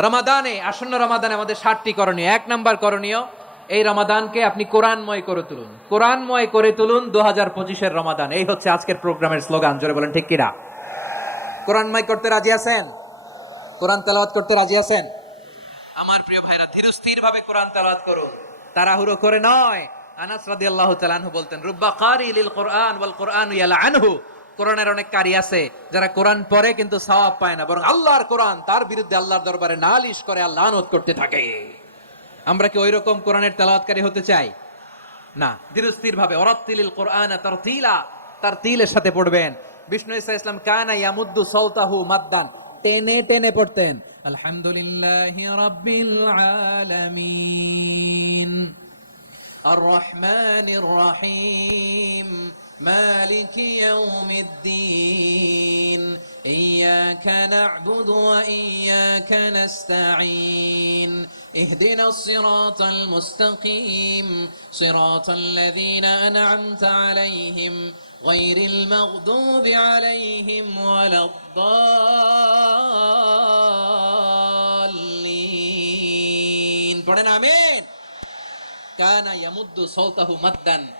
রমাদানে আসন্ন রমাদানে আমাদের ষাটটি করণীয়। এক নাম্বার করণীয় এই রমাদানকে আপনি কোরআনময় করে তুলুন। কোরআনময় করে তুলুন দু হাজার পঁচিশের রমাদান। এই হচ্ছে আজকের প্রোগ্রামের স্লোগান জোরে বলেন ঠিক কিনা? কোরআনময় করতে রাজি আছেন? কোরআন তেলাওয়াত করতে রাজি আছেন? আমার প্রিয় ভাইরা ধীরস্থির ভাবে কোরআন তেলাওয়াত করুন। তাড়াহুড়ো করে নয়। আনাস রাদিয়াল্লাহু তাআলা বলতেন রুব্বা কারি লিল কোরআন ওয়াল কোরআন ইয়ালা আনহু কোরআনের অনেক কারি আছে, যারা কোরআন পড়ে কিন্তু সবাব পায় না, বরং আল্লাহর কোরআন তার বিরুদ্ধে আল্লাহর দরবারে নালিশ করে আল্লাহ আনোদ করতে থাকে। আমরা কি ওই রকম কোরআনের তেলাওয়াতকারী হতে চাই? না দৃঢ়স্থির ভাবে অরাত্তিলিল কোরআন তারতিলা, তারতিলের সাথে পড়বেন। বিষ্ণু ইসা ইসলাম কানা ইয়ামুদ্দু সাউতাহু মাদ্দান। টেনে টেনে পড়তেন। আলহামদুলিল্লাহ রাব্বিল আলামিন। আর রহমানির রহিম। مالك يوم الدين. إياك نعبد وإياك نستعين. اهدنا الصراط المستقيم. صراط الذين أنعمت عليهم غير المغضوب عليهم ولا الضالين. قرن آمين كان يمد صوته مدا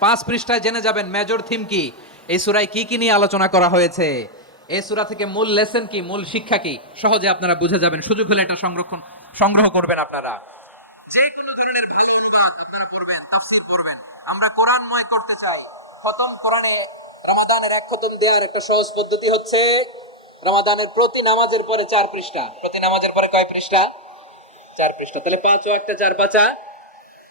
পাঁচ পৃষ্ঠায় জেনে যাবেন মেজর থিম কি। এই সুরায় কি কি নিয়ে আলোচনা করা হয়েছে? এই সুরা থেকে মূল লেসন কি, মূল শিক্ষা কি? সহজে আপনারা বুঝে যাবেন। সুযোগ হলে এটা সংরক্ষণ, সংগ্রহ করবেন আপনারা। যে কোনো ধরনের ভালো অনুবাদ আপনারা পড়বেন, তাফসীর পড়বেন। আমরা কোরআনময় করতে চাই। খতম কোরআনে রমাদানের এক খতম দেওয়ার একটা সহজ পদ্ধতি হচ্ছে রমাদানের প্রতি নামাজের পরে চার পৃষ্ঠা। প্রতি নামাজের পরে কয় পৃষ্ঠা? চার পৃষ্ঠা। তাহলে পাঁচ ও একটা চার পাঁচা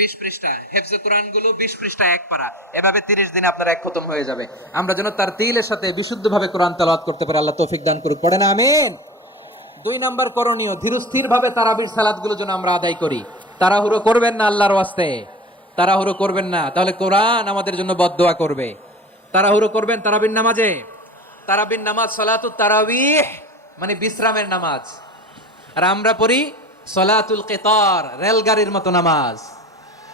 বিশ পৃষ্ঠা হেফজে কোরআনগুলো বিশ পৃষ্ঠা এক পারা। এভাবে তিরিশ দিনে আপনার এক খতম হয়ে যাবে। আমরা যেন তার তিলের সাথে বিশুদ্ধ ভাবে কোরআন তেলাওয়াত করতে পারি, আল্লাহ তৌফিক দান করুক। পড়ে না, আমিন? দুই নাম্বার করণীয় ধীরস্থির ভাবে তারাবির সালাতগুলো যেন আমরা আদায় করি। তাড়াহুড়ো করবেন না আল্লাহর ওয়াস্তে। তাড়াহুড়ো করবেন না। তাহলে কোরআন আমাদের জন্য বদদোয়া করবে। তাড়াহুড়ো করবেন তারাবির নামাজে? তারাবির নামাজ সালাতু তারাবিহ মানে বিশ্রামের নামাজ। আর আমরা পড়ি সলাতুল কেতর, রেলগাড়ির মতো নামাজ।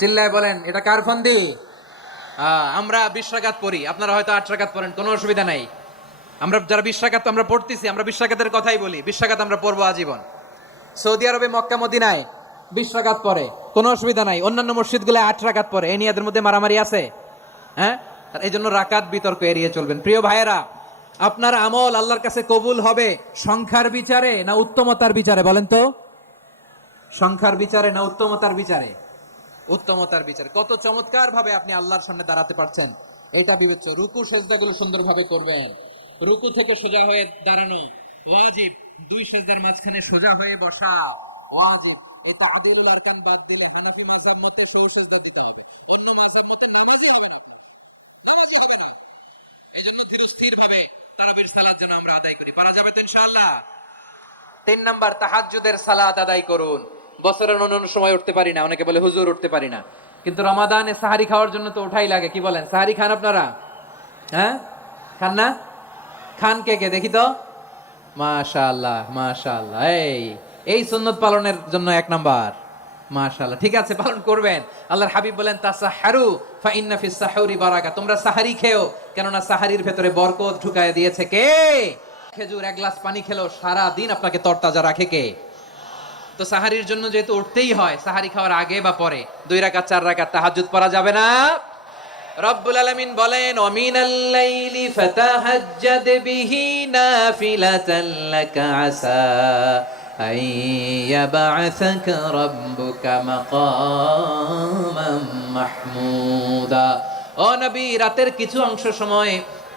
চিল্লায় বলেন, এটা কার ফন্দি? আমরা বিশ রাকাত পড়ি। আপনারা হয়তো আট পড়েন, কোনো অসুবিধা নাই। আমরা যারা বিশ রাকাত আমরা পড়তেছি, আমরা বিশ রাকাতের কথাই বলি। বিশ রাকাত আমরা পড়ব আজীবন। সৌদি আরবে মক্কা, মদিনায় বিশ রাকাত পরে কোনো অসুবিধা নাই। অন্যান্য মসজিদগুলো আট রাকাত পরে এই নিয়ে মধ্যে মারামারি আছে। হ্যাঁ? এই জন্য রাকাত বিতর্ক এড়িয়ে চলবেন। প্রিয় ভাইয়েরা, আপনার আমল আল্লাহর কাছে কবুল হবে সংখ্যার বিচারে না উত্তমতার বিচারে? বলেন তো। সংখ্যার বিচারে না উত্তমতার বিচারে? উত্তমতার বিচারে। কত চমৎকার ভাবে আপনি আল্লাহর সামনে দাঁড়াতে পারছেন। এটা বিবেচ্য। রুকু সেজদাগুলো সুন্দরভাবে করবেন। রুকু থেকে সোজা হয়ে দাঁড়ানো। ওয়াজিব। দুই সেজদার মাঝখানে সোজা হয়ে বসা। ওয়াজিব। সেজদা তিন নাম্বার, তাহাজ্জুদের সালাত আদায় করুন। বছরের অন্য সময় উঠতে পারি না। অনেকে বলে হুজুর উঠতে পারি না। কিন্তু রমাদানে সাহারি খাওয়ার জন্য তো ওঠাই লাগে, কি বলেন? সাহারি খান আপনারা? হ্যাঁ? খান না? খান কে কে? দেখি তো। মাশাআল্লাহ মাশাআল্লাহ। এই এই সুন্নত পালনের জন্য এক নাম্বার। মাশাআল্লাহ, ঠিক আছে, পালন করবেন। আল্লাহর হাবিব বলেন, তাসাহারু ফা ইন্না ফিস সাহুরি বারাকা। তোমরা সাহারি খেও, কেননা সাহারির ভেতরে বরকত ঢুকায় দিয়েছে কে? খেজুর, এক গ্লাস পানি খেলো সারা দিন আপনাকে তরতাজা রাখে কে? তো সাহারির জন্য যেহেতু উঠতেই হয়, সাহারি খাওয়ার আগে বা পরে? দুই রাকাত, চার রাকাত তাহাজ্জুদ পড়া যাবে না? রব্বুল আলামিন বলেন ওমিনাল লাইলি ফাতাহাজ্জাদ বিহি নাফিলাতান লাকা আসা আন ইয়াবআসাকা রাব্বুকা মাকামান মাহমুদা। ও রাতের কিছু অংশ সময়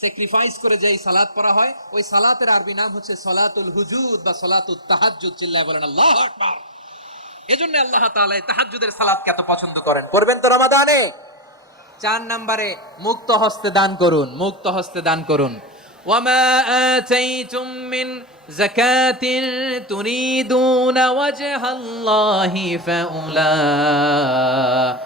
স্যাক্রিফাইস করে যে এই সালাত পড়া হয়, ওই সালাতের আরবি নাম হচ্ছে সলাতুল হুজুদ বা সলাতুল তাহাজ্জুদ, চিল্লায় বলেন আল্লাহ আকবার। এজন্য আল্লাহ তাআলা তাহাজ্জুদের সালাতকে এত পছন্দ করেন। পড়বেন তো রমাদানে? চার নম্বরে, মুক্ত হস্তে দান করুন, মুক্ত হস্তে দান করুন। ওয়ামা আতাইতুম মিন তুরিদুনা ওয়াজহাল্লাহি ফাউলাইকা হুমুল মুদঈফুন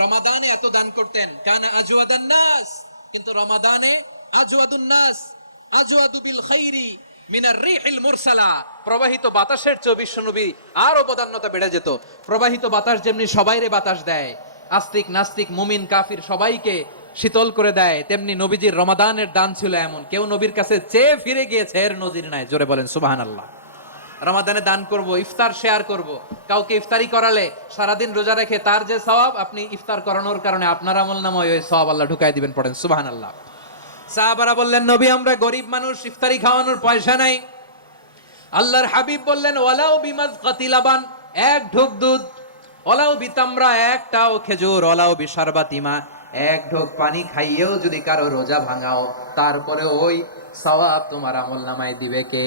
রমাদানে এত দান করতেন। কানা আজওয়াদান নাস। কিন্তু রমাদানে আজওয়াদুন নাস। বিল খাইরি মিনার রিহিল মুরসালা। প্রবাহিত বাতাসের চেয়ে বিশ্বনবী বেড়ে যেত। প্রবাহিত বাতাস যেমনি সবাইরে বাতাস দেয়, আস্তিক নাস্তিক, মুমিন, কাফির সবাইকে শীতল করে দেয়, তেমনি নবীজির রমাদানের দান ছিল এমন। কেউ নবীর কাছে চেয়ে ফিরে গিয়েছে, এর নজির নাই। জোরে বলেন, সুবহানাল্লাহ। রমাদানে দান করব, ইফতার শেয়ার করব। কাউকে ইফতারি করালে সারাদিন রোজা রেখে তার যে সওয়াব, আপনি ইফতার করানোর কারণে আপনার আমল নামায় ওই সওয়াব আল্লাহ ঢুকাই দিবেন পড়েন সুবাহান আল্লাহ সাহাবারা বললেন, নবী, আমরা গরিব মানুষ, ইফতারি খাওয়ানোর পয়সা নাই। আল্লাহর হাবিব বললেন ওয়ালাও বিমাজ কাতিলাবান, এক ঢোক দুধ ওলাও বিতামরা, একটাও খেজুর ওলাও বিশারবাতিমা, এক ঢোক পানি খাইয়েও যদি কারও রোজা ভাঙাও তারপরে ওই সওয়াব তোমার আমল নামায় দিবে কে?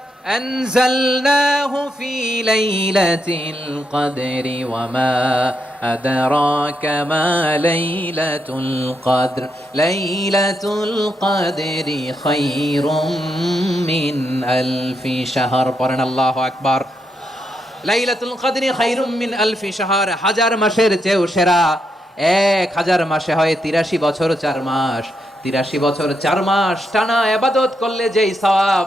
أنزلناه في ليلة القدر وما أدراك ما ليلة القدر ليلة القدر خير من ألف شهر قرن الله أكبر লাইলাতুল কদরি খাইরুম মিন আলফি শাহর হাজার মাসের চেয়েও সেরা এক হাজার মাসে হয় তিরাশি বছর চার মাস তিরাশি বছর চার মাস টানা আবাদত করলে যেই সওয়াব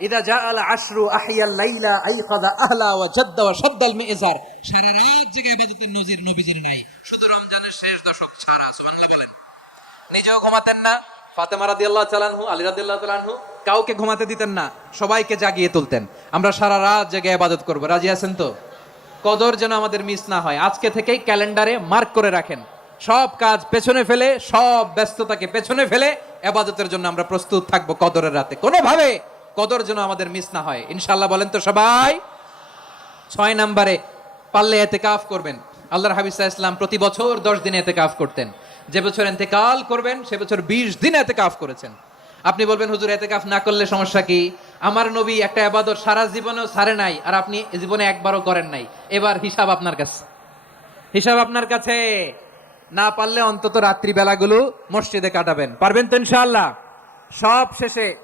ইদা জা আল আশরু আহিয়াল লাইলা আইকাদা আহলা ওয়া জাদ্দা ওয়া মিজার সারা রাত জেগে ইবাদতের নজির নবীজির নাই। শুধু রমজানের শেষ দশক ছাড়া সুবহানাল্লাহ বলেন। নিজেও ঘুমাতেন না। ফাতেমা রাদিয়াল্লাহু তাআলাহু আলী রাদিয়াল্লাহু তাআলাহু কাউকে ঘুমাতে দিতেন না সবাইকে জাগিয়ে তুলতেন। আমরা সারা রাত জেগে ইবাদত করব। রাজি আছেন তো? কদর যেন আমাদের মিস না হয়। আজকে থেকেই ক্যালেন্ডারে মার্ক করে রাখেন। সব কাজ পেছনে ফেলে সব ব্যস্ততাকে পেছনে ফেলে এবাদতের জন্য আমরা প্রস্তুত থাকব কদরের রাতে। কোনোভাবে কদর যেন আমাদের মিস না হয়। ইনশাল্লাহ বলেন তো সবাই। ছয় নম্বরে, পারলে এতে কাফ করবেন। আল্লাহর হাবিজ ইসলাম প্রতি বছর দশ দিনে এতে কাফ করতেন। যে বছর এতেকাল করবেন, সে বছর বিশ দিন এতে কাফ করেছেন। আপনি বলবেন, হুজুর এতে কাফ না করলে সমস্যা কি? আমার নবী একটা আবাদত সারা জীবনেও সারে নাই, আর আপনি জীবনে একবারও করেন নাই। এবার হিসাব আপনার কাছে। হিসাব আপনার কাছে। না পারলে অন্তত রাত্রি বেলাগুলো মসজিদে কাটাবেন। পারবেন তো ইনশাআল্লাহ? সব শেষে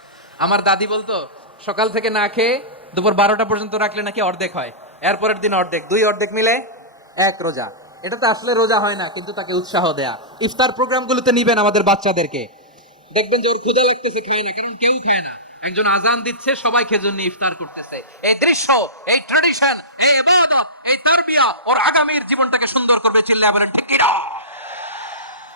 আমার দাদি বলতো, সকাল থেকে না খেয়ে দুপুর বারোটা পর্যন্ত রাখলে নাকি অর্ধেক হয়। এরপরের দিন অর্ধেক। দুই অর্ধেক মিলে এক রোজা। এটা তো আসলে রোজা হয় না, কিন্তু তাকে উৎসাহ দেয়া। ইফতার প্রোগ্রামগুলোতে নিবেন আমাদের বাচ্চাদেরকে। দেখবেন যে ওর ক্ষুদা লাগতেছে, খায় না, কারণ কেউ খায় না। একজন আজান দিচ্ছে, সবাই খেজুর নিয়ে ইফতার করতেছে। এই দৃশ্য, এই ট্রেডিশন এই ইবাদত, এই তারবিয়া, ওর আগামীর জীবনটাকে সুন্দর করবে চিল্লায় বলেন, ঠিক কি না?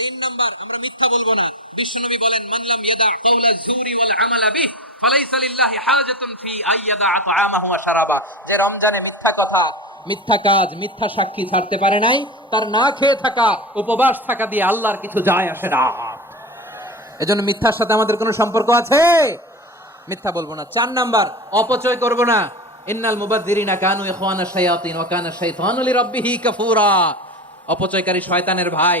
তিন নাম্বার, আমরা মিথ্যা বলব না। বিশ্বনবী বলেন মানলাম ইয়াদা কাউলা সুরি ওয়াল আমালা বিহ, ফালাইসা লিল্লাহি হাজাতুন ফি আইয়াদা তাআমাহু ওয়া শারাবা যে রমজানে মিথ্যা কথা, মিথ্যা কাজ, মিথ্যা সাক্ষী ছাড়তে পারে নাই, তার না খেয়ে থাকা, উপবাস থাকা দিয়ে আল্লাহর কিছু যায় আসে না। এজন্য মিথ্যার সাথে আমাদের কোনো সম্পর্ক আছে? মিথ্যা বলব না। চার নাম্বার, অপচয় করব না। ইন্নাল মুবাদ্দিরিনা কানু ইখওয়ানা শায়াতিন ওয়া কানা শাইতানু লিরাব্বিহি কাফুরা। অপচয়কারী শয়তানের ভাই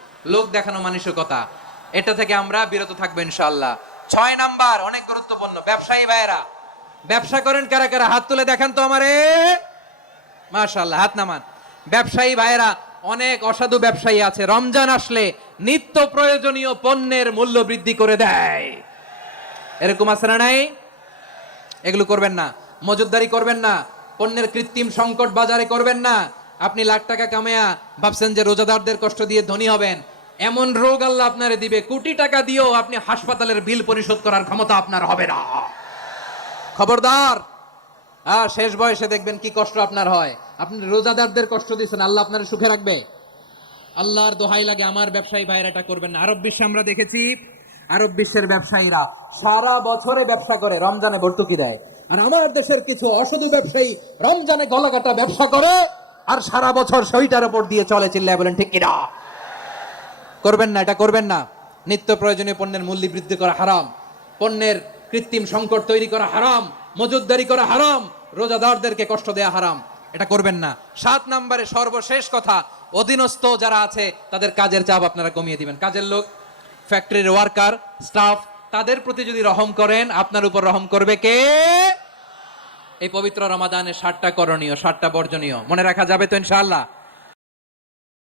লোক দেখানো মানসিকতা। এটা থেকে আমরা বিরত থাকব ইনশাআল্লাহ। ছয় নাম্বার, অনেক গুরুত্বপূর্ণ, ব্যবসায়ী ভাইয়েরা। ব্যবসা করেন কারা কারা? হাত তুলে দেখান তো আমারে। মাশাআল্লাহ, হাত নামান। ব্যবসায়ী ভাইয়েরা, অনেক অসাধু ব্যবসায়ী আছে। রমজান আসলে নিত্য প্রয়োজনীয় পণ্যের মূল্য বৃদ্ধি করে দেয়। এরকম আছে না নাই? এগুলো করবেন না। মজুদদারি করবেন না। পণ্যের কৃত্রিম সংকট বাজারে করবেন না। আপনি লাখ টাকা কামায়া ভাবছেন যে রোজাদারদের কষ্ট দিয়ে ধনী হবেন। এমন রোগ আল্লাহ আপনারে দিবে, কোটি টাকা দিয়েও আপনি হাসপাতালের বিল পরিশোধ করার ক্ষমতা আপনার হবে না। খবরদার! আর শেষ বয়সে দেখবেন কি কষ্ট আপনার হয়। আপনি রোজাদারদের কষ্ট দিচ্ছেন আল্লাহ আপনার সুখে রাখবে। আল্লাহর দোহাই লাগে, আমার ব্যবসায়ী ভাইরা এটা করবেন না। আরব বিশ্বে আমরা দেখেছি, আরব বিশ্বের ব্যবসায়ীরা সারা বছরে ব্যবসা করে, রমজানে ভর্তুকি দেয়। আর আমার দেশের কিছু অসাধু ব্যবসায়ী রমজানে গলাকাটা ব্যবসা করে, আর সারা বছর সইটার উপর দিয়ে চলে, চিল্লায় বলেন, ঠিক কিনা? করবেন না, এটা করবেন না। নিত্য প্রয়োজনীয় পণ্যের মূল্য বৃদ্ধি করা হারাম। পণ্যের কৃত্রিম সংকট তৈরি করা হারাম। মজুদদারি করা হারাম। রোজাদারদেরকে কষ্ট দেয়া হারাম। এটা করবেন না। সাত নম্বরে সর্বশেষ কথা, অধীনস্থ যারা আছে, তাদের কাজের চাপ আপনারা কমিয়ে দিবেন। কাজের লোক, ফ্যাক্টরির ওয়ার্কার, স্টাফ, তাদের প্রতি যদি রহম করেন, আপনার উপর রহম করবে কে? এই পবিত্র রমাদানে ষাটটা করণীয় ষাটটা বর্জনীয়। মনে রাখা যাবে তো ইনশাআল্লাহ?